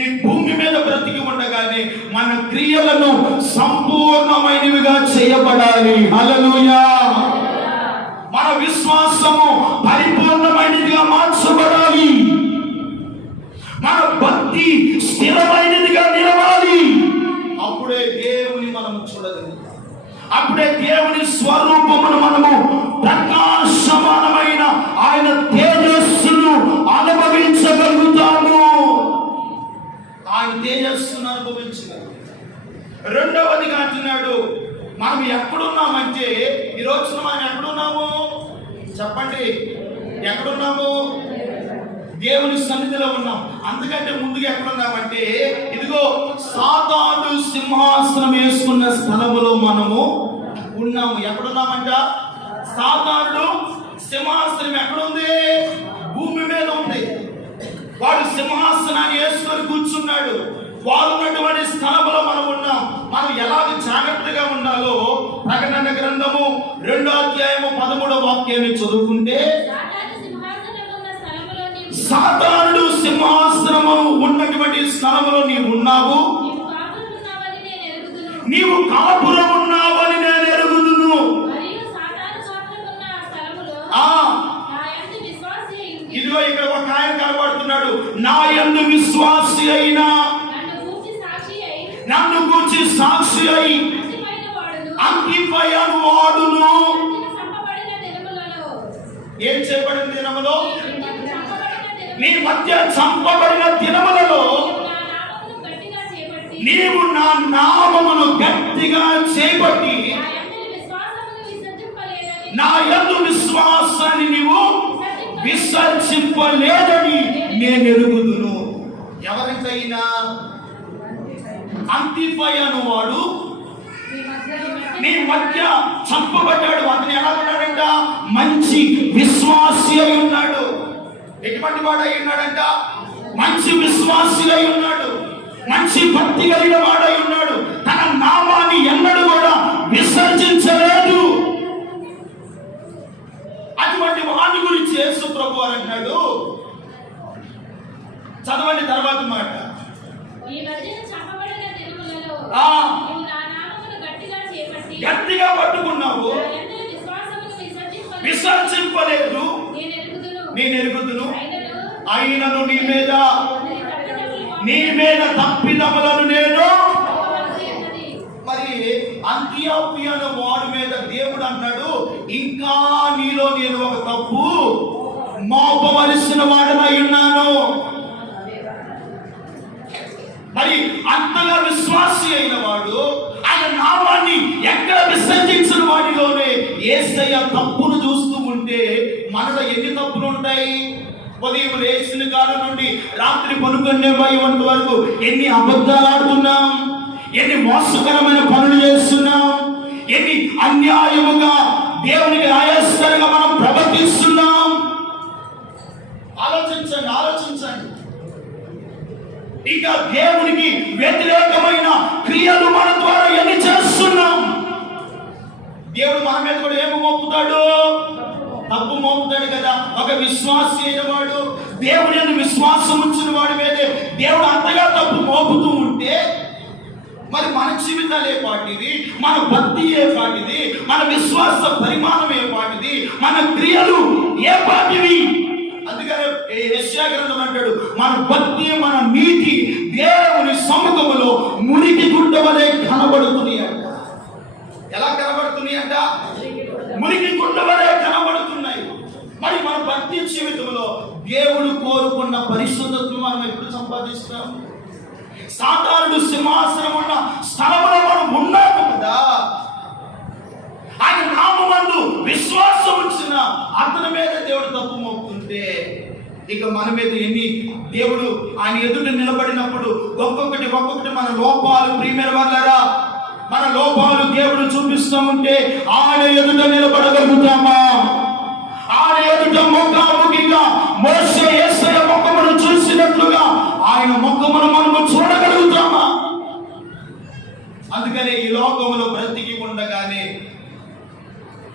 ఈ భూమి మీద బ్రతికి ఉండగానే మన క్రియలను సంపూర్ణమైనవిగా చేయబడాలి. హల్లెలూయా. మన విశ్వాసము పరిపూర్ణమైనదిగా భక్తిగా మార్చబడాలి. మన భక్తి స్థిరమైనదిగా నిలవాలి. అప్పుడే దేవుని మనం చూడగలుగుతాం. అప్పుడే దేవుని స్వరూపమును మనము ప్రకాశమానమైన ఆయన తేజస్సును అనుభవించగలుగుతాము. ఆయన తేజస్సును అనుభవించగలుగుతాం. రెండవదిగా అంటున్నాడు, మనం ఎక్కడున్నామంటే ఈ రోజున మనం ఎక్కడున్నాము చెప్పండి? ఎక్కడున్నాము? దేవుని సన్నిధిలో ఉన్నాం. అందుకంటే ముందుగా ఎక్కడున్నామంటే ఇదిగో సాతాను సింహాసనం వేసుకున్న స్థలములో మనము ఉన్నాము. ఎక్కడున్నామంట? సాతానుడు సింహాసనం ఎక్కడుంది? భూమి మీద ఉంది. వాడు సింహాసనాన్ని వేసుకొని కూర్చున్నాడు. వారు ఉన్నటువంటి స్థలంలో మనం ఉన్నాం. మనం ఎలాగ జాగ్రత్తగా ఉండాలో ప్రకటన గ్రంథము 2వ అధ్యాయము 13వ వాక్యాన్ని చదువుకుంటే, సాతానుడు సింహాసనము ఉన్నటువంటి స్థలములో నీవు ఉన్నావు, నీవు కాపురం ఉన్నావని నేను ఎరుగుదును. ఇదిగో ఇక్కడ ఒక ఆయన కనబడుతున్నాడు. నా యందు విశ్వాసి అయినా, నన్ను గూర్చి సాక్షి అయి అంకిపోయిన వాడును. ఏం చేయబడిన దినములో? నీ మధ్య చంపబడిన దినములలో నీవు నా నామమును గట్టిగా చేపట్టి నా యందు విశ్వాసాన్ని నీవు విసర్జింపలేదని నేను ఎరుగుదును. ఎవరికైనా అంతిపోయాను వాడు నీ మధ్య చంపబడ్డాడు. అతను ఎలా ఉన్నాడంట? మంచి విశ్వాసి అయి ఉన్నాడు. ఎటువంటి వాడు అయి ఉన్నాడంట? మంచి విశ్వాసి అయి ఉన్నాడు. మంచి భక్తి కలిగిన వాడై ఉన్నాడు. తన నామాన్ని ఎన్నడూ కూడా విసర్జించలేదు. అటువంటి వాడి గురించి యేసు ప్రభు అంటున్నాడు. చదవండి తర్వాత మాట. గట్టిగా పట్టుకున్నావు, విసర్జింపలేదు. నేను ఎరుగుదును. అయినను నీ మీద తప్పిదములను నేను. మరి అంతియోపియన వాడి మీద దేవుడు అన్నాడు, ఇంకా నీలో నేను ఒక తప్పు మోపవలసిన వాడనై ఉన్నాను. మరి అంతగా విశ్వాసి అయిన వాడు ఆయన నామాన్ని ఎక్కడ విసర్జించిన వాడిలోనే యేసయ్య తప్పును చూస్తూ ఉంటే మనలో ఎన్ని తప్పులు ఉంటాయి? ఉదయం లేచిన కాలం నుండి రాత్రి పనుకునే వంటి వరకు ఎన్ని అబద్ధాలు ఆడుతున్నాం, ఎన్ని మోసకరమైన పనులు చేస్తున్నాం, ఎన్ని అన్యాయముగా దేవునికి ఆయాస్కరంగా మనం ప్రవర్తిస్తున్నాం. ఆలోచించండి. ఇక దేవునికి వ్యతిరేకమైన క్రియలు మన ద్వారా ఎన్ని చేస్తున్నాం. దేవుడు మన మీద కూడా ఏమి మోపుతాడు? తప్పు మోపుతాడు కదా. ఒక విశ్వాసి అయిన వాడు, దేవుని విశ్వాసం ఉంచిన వాడి మీదే దేవుడు అంతగా తప్పు మోపుతూ ఉంటే మరి మన జీవితాలు ఏ పాటిది, మన భక్తి ఏ పాటిది, మన విశ్వాస పరిమాణం ఏ పాటిది, మన క్రియలు ఏ పాటివి? అందుకనే యెషయా గ్రంథం అంటాడు, మన భక్తి మన నీతి దేవుని సముఖములో మురికి గుడ్డ వలె కనబడుతుంది అంట. ఎలా కనబడుతుంది అంట? మురికి గుడ్డ వలె కనబడుతున్నాయి. మరి మన భక్తి జీవితంలో దేవుడు కోరుకున్న పరిశుద్ధతను మనం ఎప్పుడు సంపాదిస్తాం? సాతానుడు సింహాసనం ఉన్న స్థలంలో మనం ఉన్నాము కదా. ఆయన నామమందు విశ్వాసం ఉంచిన అతని మీద దేవుడు తప్పు మోపుతుంటే ఇక మన మీద ఎన్ని దేవుడు ఆయన ఎదుట నిలబడినప్పుడు ఒక్కొక్కటి మన లోపాలు, ప్రియమైన వాళ్ళరా, మన లోపాలు దేవుడు చూపిస్తూ ఉంటే ఆయన ఎదుట నిలబడగలుగుతామా? ఆయన ఎదుట ముఖాముఖిగా మోషే యేసయ్య ముఖమును చూసినట్లుగా ఆయన ముఖమును మనము చూడగలుగుతామా? అందుకనే ఈ లోకములో బ్రతికి ఉండగానే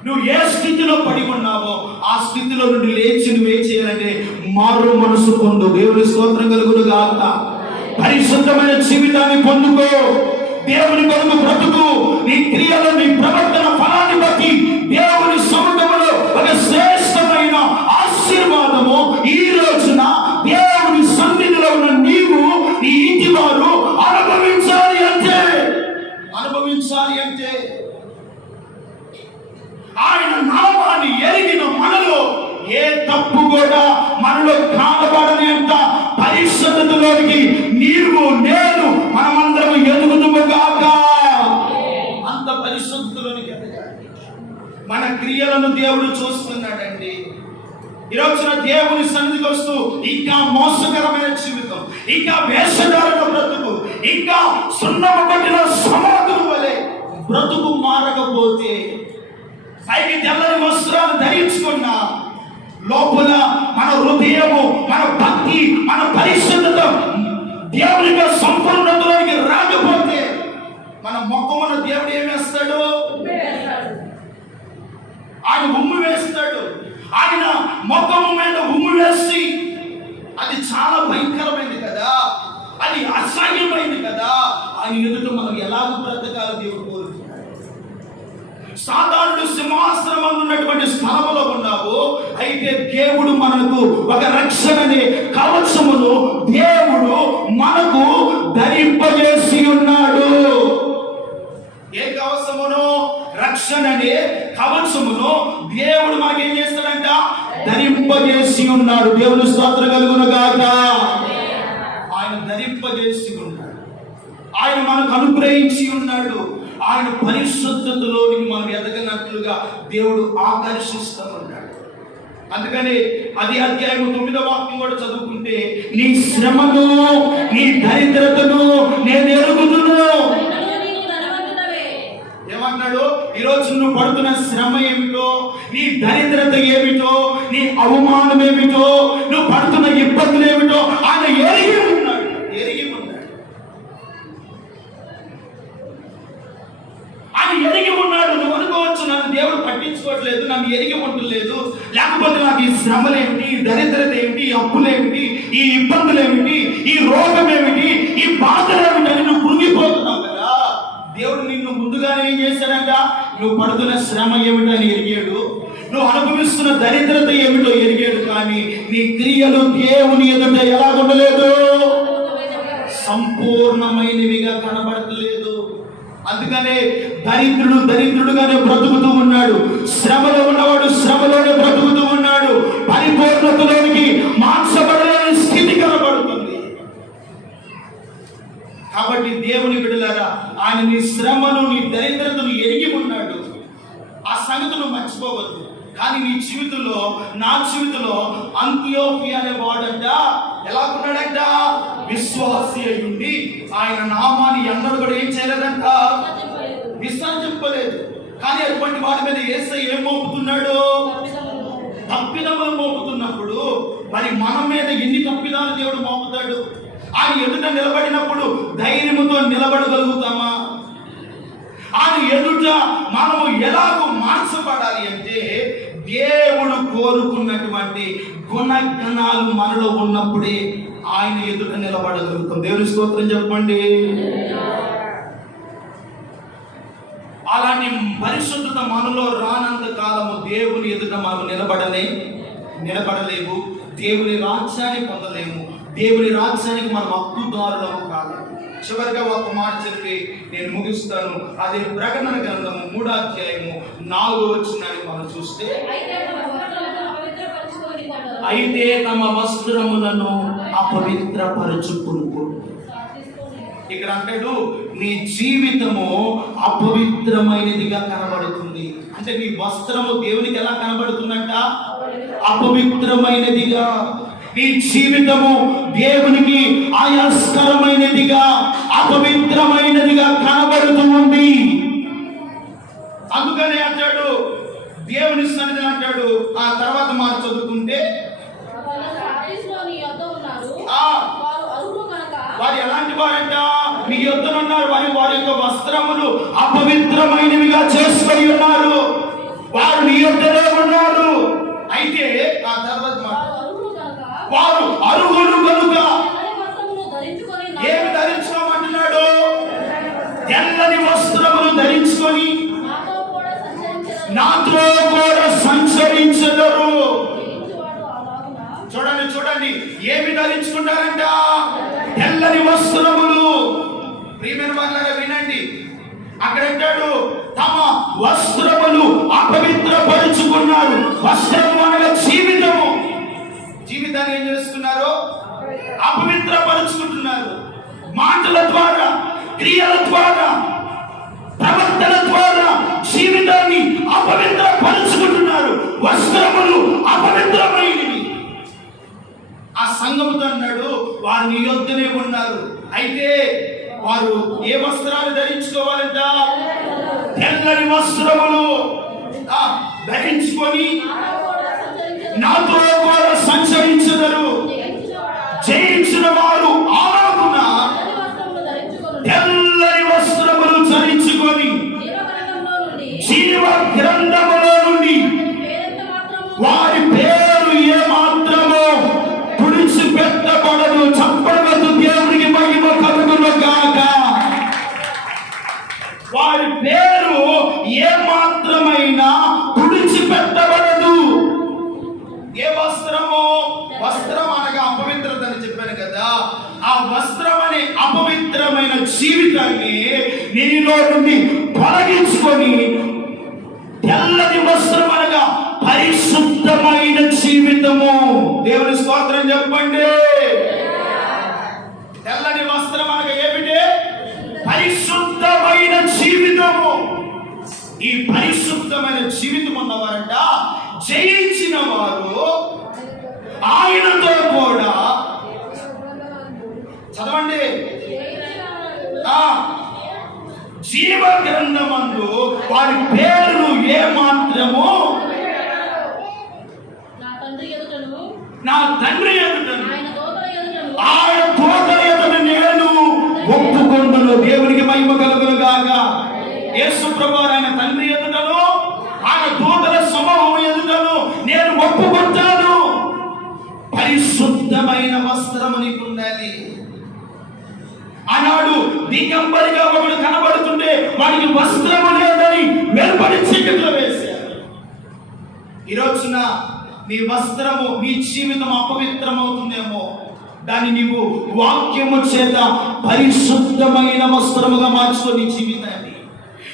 నువ్వు ఏ స్థితిలో పడి ఉన్నావో ఆ స్థితిలో నుండి లేచి నువ్వేం చేయాలంటే మారు మనసు పొందు. దేవుని స్తోత్రం కలుగును గాక. పరిశుద్ధమైన జీవితాన్ని పొందుకో. దేవుని కొరకు బ్రతుకు. నీ క్రియలు, నీ ప్రవర్తన ఫలాన్ని బట్టి దేవుని సముఖములో ఒక శ్రేష్టమైన ఆశీర్వాదము కళ్ళు కానబడని అంత పరిశుద్ధతలోనికి నీవు నేను మనమందరం ఎదుగుదుముగాక. అంత పరిశుద్ధతలోనికి ఎదగాలి. మన క్రియలను దేవుడు చూస్తున్నాడండి. ఈరోజున దేవుని సన్నిధికి వస్తూ ఇంకా మోసకరమైన జీవితం, ఇంకా వేషధారణ బ్రతుకు, ఇంకా సున్నము కొట్టిన సమాధుల వలె బ్రతుకు మారకపోతే, పైకి తెల్లని వస్త్రాలు ధరించుకున్న లోపల మన హృదయము, మన భక్తి, మన పరిశుద్ధత దేవునిగా సంపూర్ణతలోనికి రాకపోతే మన ముఖమున దేవుడు ఏమేస్తాడు? ఆయన ఉమ్ము వేస్తాడు. ఆయన ముఖము మీద ఉమ్ము వేసి, అది చాలా భయంకరమైంది కదా, అది అసహ్యమైంది కదా. ఆయన ఎదుట మనం ఎలాగ బ్రతకాలి దేవుడు కోరుతున్నాడు. సాధారణ సింహాసనం ఉన్నటువంటి స్థలంలో ఉన్నావు. అయితే దేవుడు మనకు ఒక రక్షణనే కవచమును దేవుడు మనకు ధరింపజేసి ఉన్నాడు. ఏ కవచమును? రక్షణనే కవచమును దేవుడు మనకి ఏం చేస్తాడంట? ధరింపజేసి ఉన్నాడు. దేవుని స్తోత్రం కలుగును గాక. ఆయన ధరింపజేసి ఉన్నాడు. ఆయన మనకు అనుగ్రహించి ఉన్నాడు. ఆయన పరిశుద్ధతలోనికి మనం ఎదగనట్లుగా దేవుడు ఆకర్షిస్తూ ఉన్నాడు. అందుకని అది అధ్యాయం 9వ వాక్యం కూడా చదువుకుంటే, నీ శ్రమను, నీ దరిద్రతను నేను ఎరుగుదును. ఏమన్నాడు? ఈరోజు నువ్వు పడుతున్న శ్రమ ఏమిటో, నీ దరిద్రత ఏమిటో, నీ అవమానం ఏమిటో, నువ్వు పడుతున్న ఇబ్బందులు ఏమిటో ఆయన ఎరిగి ఉన్నాడు. ఎరిగి ఉన్నాడు. ఆయన ఎరిగి ఉన్నాడు. నువ్వు అనుకోవచ్చు, నన్ను దేవుడు పట్టించుకోవట్లేదు, నన్ను ఎరిగి ఉండలేదు, లేకపోతే నాకు ఈ శ్రమలు ఏమిటి, ఈ దరిద్రత ఏమిటి, ఈ అప్పులు ఏమిటి, ఈ ఇబ్బందులు ఏమిటి, ఈ రోగం ఏమిటి, ఈ బాధలు ఏమిటి అని నువ్వు కృంగిపోతున్నావు కదా. దేవుడు నిన్ను ముందుగానే ఏం చేశాడంట? నువ్వు పడుతున్న శ్రమ ఏమిటో అని ఎరిగాడు, నువ్వు అనుభవిస్తున్న దరిద్రత ఏమిటో ఎరిగాడు. కానీ నీ క్రియలు దేవుని ఎదుట ఎలా ఉండలేదు? సంపూర్ణమైనవిగా కనబడలేదు. అందుకనే దరిద్రుడు దరిద్రుడుగానే బ్రతుకుతూ ఉన్నాడు. శ్రమలో ఉన్నవాడు శ్రమలోనే బ్రతుకుతూ ఉన్నాడు. పరిపూర్ణతలోనికి మార్చబడలేని స్థితి కనబడుతుంది. కాబట్టి దేవుని బిడ్డలారా, ఆయన నీ శ్రమను, నీ దరిద్రతను ఎరిగి ఉన్నాడు. ఆ సంగతులు మర్చిపోవద్దు. కానీ నీ జీవితంలో, నా జీవితంలో అంతియోకి అనే వాడంట ఎలా ఉన్నాడంట? విశ్వాసి అయి ఉండి ఆయన నామాన్ని ఎన్నడూ కూడా ఏం చేయలేదంట? విసర్జింపలేదు. కానీ అటువంటి వాడి మీద యేసయ్య ఏం మోపుతున్నాడు? తప్పిదములు మోపుతున్నప్పుడు మరి మన మీద ఎన్ని తప్పిదాలు దేవుడు మోపుతాడు? ఆయన ఎదుట నిలబడినప్పుడు ధైర్యముతో నిలబడగలుగుతామా? ఆయన ఎదుట మనము ఎలాగో మార్చబడాలి అంటే, దేవుడు కోరుకున్నటువంటి గుణగణాలు మనలో ఉన్నప్పుడే ఆయన ఎదుట నిలబడగలుగుతాం. దేవుని స్తోత్రం చెప్పండి. అలాంటి పరిశుద్ధత మనలో రానంత కాలము దేవుని ఎదుట మనం నిలబడలేవు. దేవుని రాజ్యాన్ని పొందలేము. దేవుని రాజ్యానికి మనం హక్కుదారులము కాదు. చివరిగా ఒక మాట చెప్పి నేను ముగిస్తాను. అదే ప్రకటన గ్రంథము 3వ అధ్యాయము 4వ వచనాన్ని మనం చూస్తే, అయితే తమ వస్త్రములను అపవిత్రపరచుకును. ఇక్కడ అంటాడు, నీ జీవితము అపవిత్రమైనదిగా కనబడుతుంది. అంటే నీ వస్త్రము దేవునికి ఎలా కనబడుతుందంట? అపవిత్రమైనదిగా. నీ జీవితము దేవునికి ఆయాస్కరమైనదిగా, అపవిత్రమైనదిగా కనబడుతూ ఉంది. అందుకనే అంటాడు, దేవుని సన్నిధిని అంటాడు. ఆ తర్వాత మాట చదువుకుంటే, వారు ఎలాంటి వారంట? మీ యొద్దనున్నారు, వారి యొక్క వస్త్రములు అపవిత్రమైనవిగా చేసుకొని ఉన్నారు. వారు నీ యొద్దనే ఉన్నారు. అయితే ఆ తర్వాత వారు అరుగులు కనుక ఏమి ధరించుకోమంటున్నాడు? తెల్లని వస్త్రములు ధరించుకొని నాతో కూడా సంచరించెదరు. చూడండి, ఏమి ధరించుకుంటారంట? తెల్లని వస్త్రములు. ప్రియమైన వాళ్ళగా వినండి, అక్కడ అంటాడు, తమ వస్త్రములు అపవిత్రపరుచుకున్నారు. వస్త్రము అనగా జీవితము. జీవితాన్ని ఏం మాటల ద్వారా, క్రియల ద్వారా, ప్రవర్తన ద్వారా జీవితాన్ని అపవిత్రపరుచుకుంటున్నారు. వస్త్రములు అపవిత్రమైనవి. ఆ సంఘముతో అన్నాడు, వారు నీ యొద్దనే ఉన్నారు. అయితే వారు ఏ వస్త్రాలు ధరించుకోవాలంట? తెల్లని వస్త్రములు ధరించుకొని నాతో కూడా సంచరించుదరు. జయించిన వారు ఆలాగున తెల్లని వస్త్రములు ధరించుకొని జీవ గ్రంథములో నుండి వారి పేరు ఏ మాత్రమో తుడిచిపెట్టబడదు. చప్పడవద్దు, దేవునికి మహిమ కలుగును గాక. వారి పేరు ఏ మాత్రమైనా తుడిచిపెట్టబడదు. ఏ వస్త్రమో? వస్త్రం అనగా అపవిత్రత అని చెప్పాను కదా. ఆ వస్త్రం అనే అపవిత్రమైన జీవితాన్ని నీలో నుండి తొలగించుకొని తెల్లని వస్త్రం అనగా పరిశుద్ధమైన జీవితము. దేవుని స్తోత్రం చెప్పండి. తెల్లని వస్త్రం అనగా ఏమిటి? పరిశుద్ధమైన జీవితము. ఈ పరిశుద్ధమైన జీవితం ఉన్నవారంట జయించిన వారు ఆయనతో కూడా, చదవండి, జీవ గ్రంథమందు వారి పేరు ఏ మాత్రము నా తండ్రి ఎదుటను ఆయన దూతల ఎదుట నేను ఒప్పుకొందును. దేవునికి మహిమ కలుగును గాక. యేసు ప్రభువు ఆయన తండ్రి ఎదుటను ఆయన దూతల సమూహం ఎదుటను నేను ఒప్పుకుంటాను. పరిశుద్ధమైన వస్త్రము నీకు ఉండాలి. ఆనాడు దిగంబరిగా ఒకడు కనబడుతుంటే వాడికి వస్త్రము లేదని వెలుపడి చీకట్లో వేశారు. ఈ రోజున నీ వస్త్రము, నీ జీవితం అపవిత్రమవుతుందేమో, దాన్ని నీవు వాక్యము చేత పరిశుద్ధమైన వస్త్రముగా మార్చుకో. నీ జీవితాన్ని,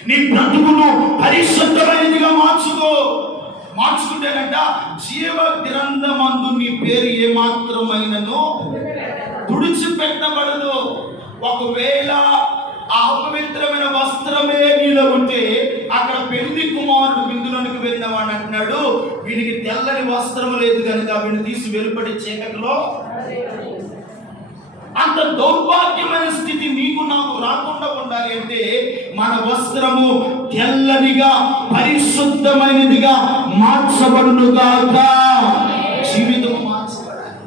నీ బ్రతుకును పరిశుద్ధమైనదిగా మార్చుకుంటేనంట జీవ గ్రంథమందు నీ పేరు ఏ మాత్రమైనను తుడిచిపెట్టబడదు. ఒకవేళ ఆ అపవిత్రమైన వస్త్రమే నీలో ఉంటే అక్కడ పెళ్లి కుమారుడు విందులోనికి వెళ్ళినవాడు అంటున్నాడు, వీడికి తెల్లని వస్త్రము లేదు కనుక వీడిని తీసి వెలుపడి చీకటిలో. అంత దౌర్భాగ్యమైన స్థితి నీకు నాకు రాకుండా ఉండాలి అంటే మన వస్త్రము తెల్లనిగా పరిశుద్ధమైనదిగా మార్చబడునుగాక. జీవితము మార్చబడాలి,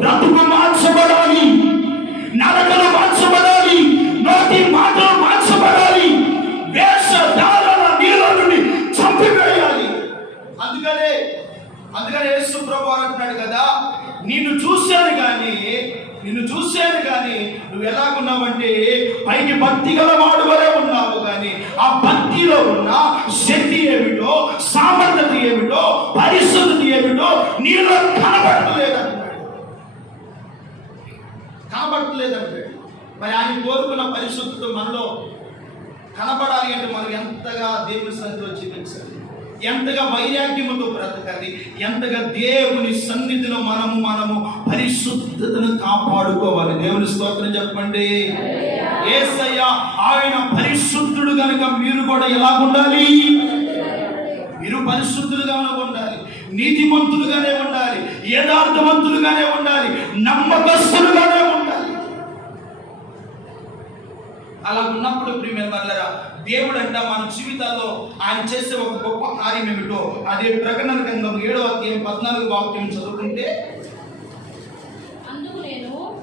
బ్రతుకు మార్చబడాలి, నరకలు మార్చబడాలి, నోటి మాటలు మార్చబడాలి, వేషధారణ నీలో నుండి చంపివేయాలి. అందుకనే యేసు ప్రభువు అంటున్నాడు కదా, నిన్ను చూశాను కానీ నువ్వు ఎలాగున్నావంటే పైకి భక్తి గల వాడు వలె ఉన్నావు, కానీ ఆ భక్తిలో ఉన్న శక్తి ఏమిటో, సామర్థ్యత ఏమిటో, పరిశుద్ధత ఏమిటో నీలో కనబడలేదంటాడు. మరి ఆయన కోరుకున్న పరిశుద్ధత మనలో కనబడాలి అంటే మనం ఎంతగా దేవుని సన్నిధిలో జీవించాలి, ఎంతగా వైరాగ్యముతో బ్రతకాలి, ఎంతగా దేవుని సన్నిధిలో మనము పరిశుద్ధతను కాపాడుకోవాలి. దేవుని స్తోత్రం చెప్పండి. యేసయ్య ఆయన పరిశుద్ధుడు కనుక మీరు కూడా ఎలాగుండాలి? మీరు పరిశుద్ధులుగానే ఉండాలి, నీతిమంతులుగానే ఉండాలి, యథార్థవంతులుగానే ఉండాలి, నమ్మకస్తులుగానే ఉండాలి. అలా ఉన్నప్పుడు ప్రియమైనవారలారా, దేవుడు అంట మన జీవితాల్లో ఆయన చేసే ఒక గొప్ప కార్యం ఏమిటో అదే ప్రకటన గ్రంథం 7వ అధ్యాయం 14వ వాక్యం చదువుకుంటే,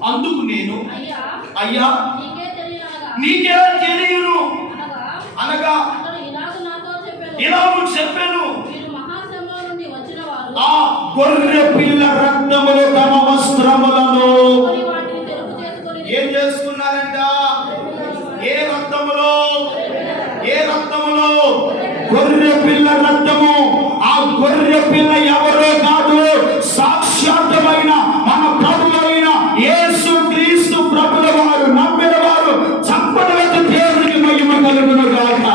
అందుకు నేను అయ్యా నీకే తెలియను అనగా ఇలాగూ చెప్పాను, ఆ గొర్రె పిల్ల రక్తములో తమ వస్త్రములను ఏం చేసుకున్నారంట? ఏ రక్తములో? గొర్రె పిల్ల రక్తము. ఆ గొర్రె పిల్ల ఎవరో కాదు, సాక్షాత్తమైన మన ప్రభువైన యేసు క్రీస్తు ప్రభుల వారు. నమ్మిన వారు చప్పట్లతో దేవునికి మహిమ కలుగును గాక.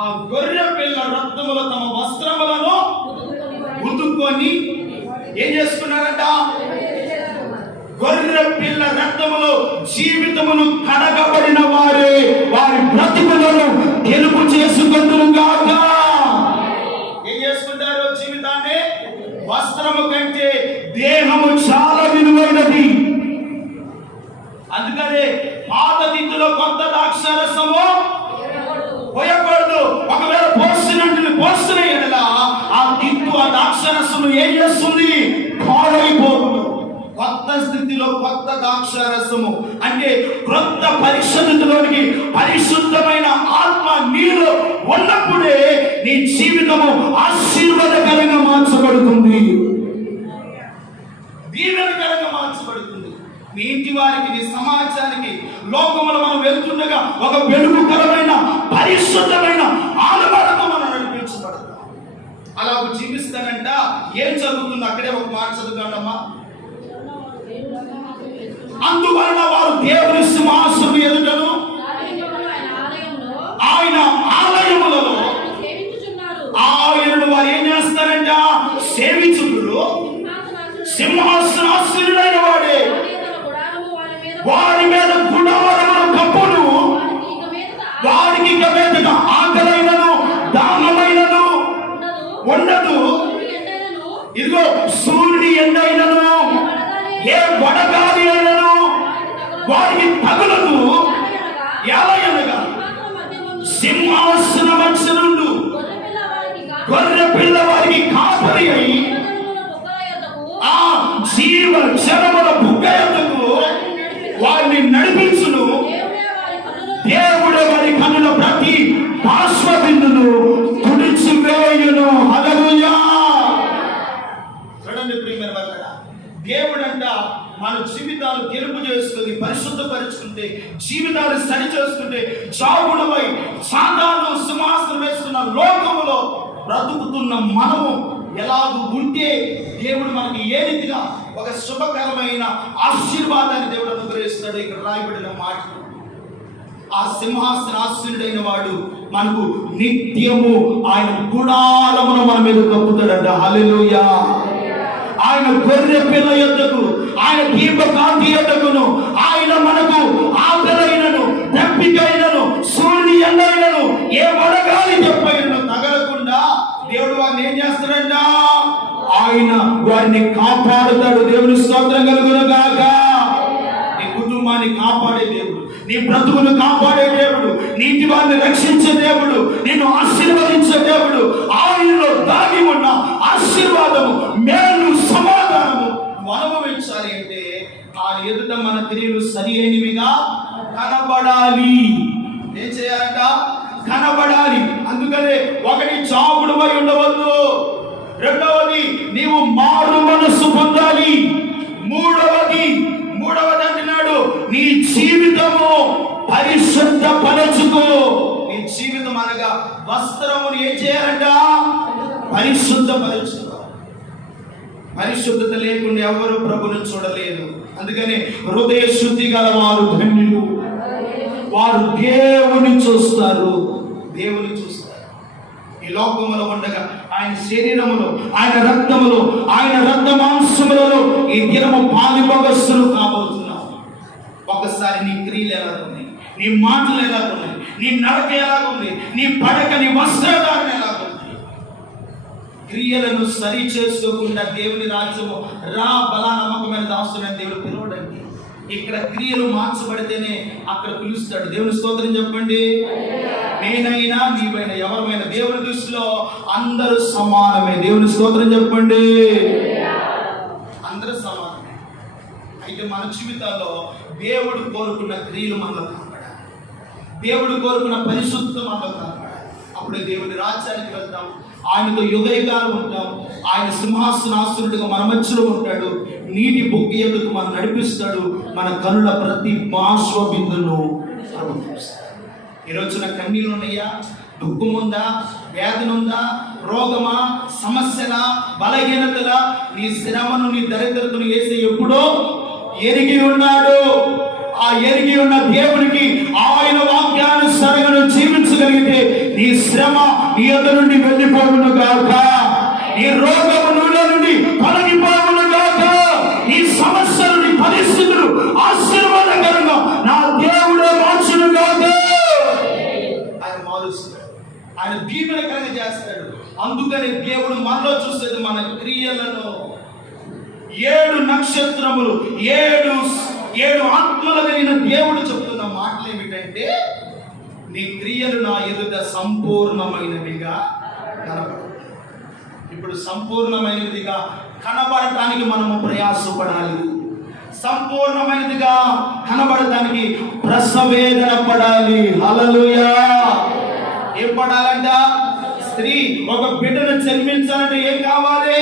ఆ గొర్రె పిల్ల రక్తములో తమ వస్త్రములను ఉతుక్కొని ఏం చేసుకున్నారంట? గొర్రె పిల్ల రక్తములో జీవితమును కడగబడిన వారే వారి బ్రతుకులను తెలుపు చేసుకుందురు గాక. ఏం చేసుకుంటారు? జీవితాన్ని వస్త్రము కంటే దేహము చాలా విలువైనది. అందుకనే పాత తిత్తులో కొత్త ద్రాక్షారసము పోయకూడదు. ఒకవేళ పోస్తున్న ఎడల ఆ తిత్తు ఆ ద్రాక్షారసము ఏం చేస్తుంది? పాడైపోతుంది. కొత్త స్థితిలో కొత్త ద్రాక్షారసము అంటే క్రొత్త పరిశుద్ధతలోనికి పరిశుద్ధమైన ఆత్మ నీలో ఉన్నప్పుడే నీ జీవితము ఆశీర్వాదకరంగా మార్చబడుతుంది, దీవెనకరంగా మార్చబడుతుంది. నీ ఇంటి వారికి, నీ సమాజానికి, లోకములో మనం వెళ్తుండగా ఒక వెలుగుకరమైన పరిశుద్ధమైన ఆనవాళ్ళతో మనం నడిపించబడతాం. అలా జీవిస్తానంట. ఏం జరుగుతుందో అక్కడే ఒక మాట చదువుతాడమ్మా. అందువలన వారు దేవుని సింహాసనం ఎదుటను ఆయన ఆలయములలో ఆయనను వారు ఏం చేస్తారంట? సేవించుదురు. సింహాసనాసీనుడైన వాడే వారి మీద గుడారమును కప్పును. వారికి ఇక మీదట ఆకలైనను దాహమైనను ఉండదు. ఇదిగో సూర్యుడి ఎండైనను ఏ వడగాలి అయినను వారికి తగులదు. ఎలాగనగా సింహాసన మధ్య నుండి గొర్రె పిల్ల వారికి కాపరి అయి ఆ జీవ జనముల బుగ్గ యొద్దకు వారిని నడిపించును. దేవుడే వారి కన్నుల ప్రతి బాష్పబిందును తుడిచివేయును. హల్లెలూయా. చూడండి ప్రియమైన వారలారా, దేవుడంట మన జీవితాలు తెలుపు చేసుకుని పరిశుద్ధపరుచుకుంటే, జీవితాలు సరి చేసుకుంటే, జాగుడమై సాతాను సింహాసనం వేసుకున్న లోకములో బ్రతుకుతున్న మనము ఎలాగూ ఉంటే దేవుడు మనకి ఏ రీతిగా ఒక శుభకరమైన ఆశీర్వాదాన్ని దేవుడు అనుగ్రహిస్తాడు. ఇక్కడ రాయబడిన మాటలు, ఆ సింహాసనాసీనుడైన వాడు మనకు నిత్యము ఆయన గుడారమును మన మీద కప్పుతాడంట. హల్లెలూయా. ఆయన గొర్రె పిల్ల యొద్దకు, ఆయన దీపకాంతి యొద్దకును, ఆయన మనకు ఆకలైనను దప్పికైనను సూర్యుని ఎండైనను ఏ వడగాలి చెప్పైనను తగలకుండా దేవుడు వారిని ఏం చేస్తాడంట? ఆయన వారిని కాపాడుతాడు. దేవుని స్తోత్రం కలుగును గాక. నీ కుటుంబాన్ని కాపాడే దేవుడు, నీ బ్రతుకును కాపాడే దేవుడు, నీటి వారిని రక్షించే దేవుడు, నిన్ను ఆశీర్వదించే దేవుడు. ఆయనలో దాగి ఉన్న ఆశీర్వాదము, మేలు, సమాధానము నువ్వు అనుభవించాలి అంటే ఆయన ఎదుట మన క్రియలు సరి అయినవిగా కనబడాలి. ఏం చేయాలంట? కనబడాలి. అందుకనే ఒకటి చావుడువై ఉండవద్దు, రెండవది నీవు మారు మనస్సు పొందాలి, మూడవది అంటున్నాడు నీ జీవితము పరిశుద్ధ పరచుకో. నీ జీవితం అనగా వస్త్రమును ఏం చేయాలంట? పరిశుద్ధ పరచుకో. పరిశుద్ధత లేకుండా ఎవరు ప్రభుని చూడలేదు. అందుకని హృదయ శుద్ధి గల వారు ధన్యులు, వారు దేవుని చూస్తారు. దేవుని చూస్తారు. ఈ లోకములో ఉండగా ఆయన శరీరములో, ఆయన రక్తములో, ఆయన రక్త మాంసములలో ఈ దినము పాలిభాగస్తులు కాబోతున్నావు. ఒకసారి నీ క్రియలు ఎలా ఉన్నాయి, నీ మాటలు ఎలా ఉన్నాయి, నీ నడక ఎలా ఉంది, నీ పడక, నీ వస్త్రధారణ ఎలా ఉంది. క్రియలను సరి చేసుకోకుండా దేవుని రాజ్యము రా బలా నమ్మకమైన దాసుడని దేవుడు పిలవడండి. ఇక్కడ క్రియలు మార్చబడితేనే అక్కడ పిలుస్తాడు. దేవుని స్తోత్రం చెప్పండి. నేనైనా నీవైనా ఎవరైనా దేవుని దృష్టిలో అందరూ సమానమే. దేవుని స్తోత్రం చెప్పండి. అందరూ సమానమే. అయితే మన జీవితాల్లో దేవుడు కోరుకున్న క్రియలు మనలో కనపడాలి, దేవుడు కోరుకున్న పరిశుద్ధం మనలో కనపడాలి. అప్పుడే దేవుని రాజ్యానికి వెళ్తాం, ఆయనతో యుగయుగాలు ఉంటాం. ఆయన సింహాసనాసనుడిగా మన మధ్యలో ఉంటాడు. నీటి బొగ్గు ఎదుకు మనం నడిపిస్తాడు. మన కనుల ప్రతి బాష్ప బిందును ఈ రోజున కన్నీళ్ళు ఉన్నాయా? దుఃఖం ఉందా? వేదన ఉందా? రోగమా? సమస్యలా? బలహీనతలా? నీ శ్రమను, నీ దరిద్రతను యేసు ఎప్పుడో ఎరిగి ఉన్నాడు. ఆ ఎరిగి ఉన్న దేవునికి ఆయన వాక్యానుసారంగా జీవించగలిగితే నీ శ్రమ నీ యొద్ద నుండి వెళ్ళిపోవును గాక, నీ రోగము నీలో నుండి తొలగిపోవును గాక, నీ సమస్యలు, నీ పరిస్థితి అందుకని దేవుడు మనలో చూసేది మన క్రియలను. 7 నక్షత్రములు, 7 ఆత్మలు కలిగిన దేవుడు చెప్తున్న మాటలు ఏమిటంటే, నీ క్రియలు నా ఎదుట సంపూర్ణమైనవిగా కనబడతాయి. ఇప్పుడు సంపూర్ణమైనదిగా కనబడటానికి మనము ప్రయాసపడాలి. సంపూర్ణమైనదిగా కనబడటానికి ప్రసవేదన పడాలి. హల్లెలూయా. ఏం పడాలంట? స్త్రీ ఒక బిడ్డను జన్మించాలంటే ఏం కావాలి?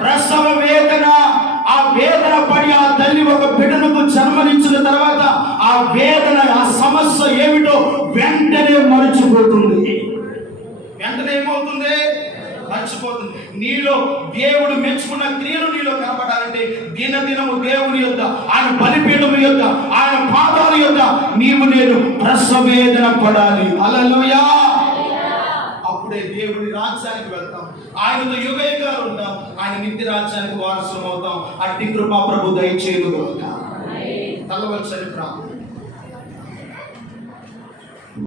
ప్రసవ వేదన. ఆ వేదన పడి ఆ తల్లి ఒక బిడ్డకు జన్మనిచ్చిన తర్వాత ఆ వేదన, ఆ సమస్య ఏమిటో వెంటనే మర్చిపోతుంది. వెంటనే ఏమవుతుంది? మర్చిపోతుంది. నీలో దేవుడు మెచ్చుకున్న క్రియలు నీలో కనపడాలంటే దినదినము దేవుని యొద్ద, ఆయన బలిపీఠము యొద్ద, ఆయన పాదాల యొద్ద నేను ప్రసవేదన పడాలి. హల్లెలూయా. అప్పుడే దేవుడి రాజ్యానికి వెళ్తాం, ఆయనతో యుగయుగాలు ఉంటాం, ఆయన నిత్య రాజ్యానికి వారసులం అవుతాం. అట్టి కృపా ప్రభు దయచేయును గాక. తలవంచని ప్రార్థన.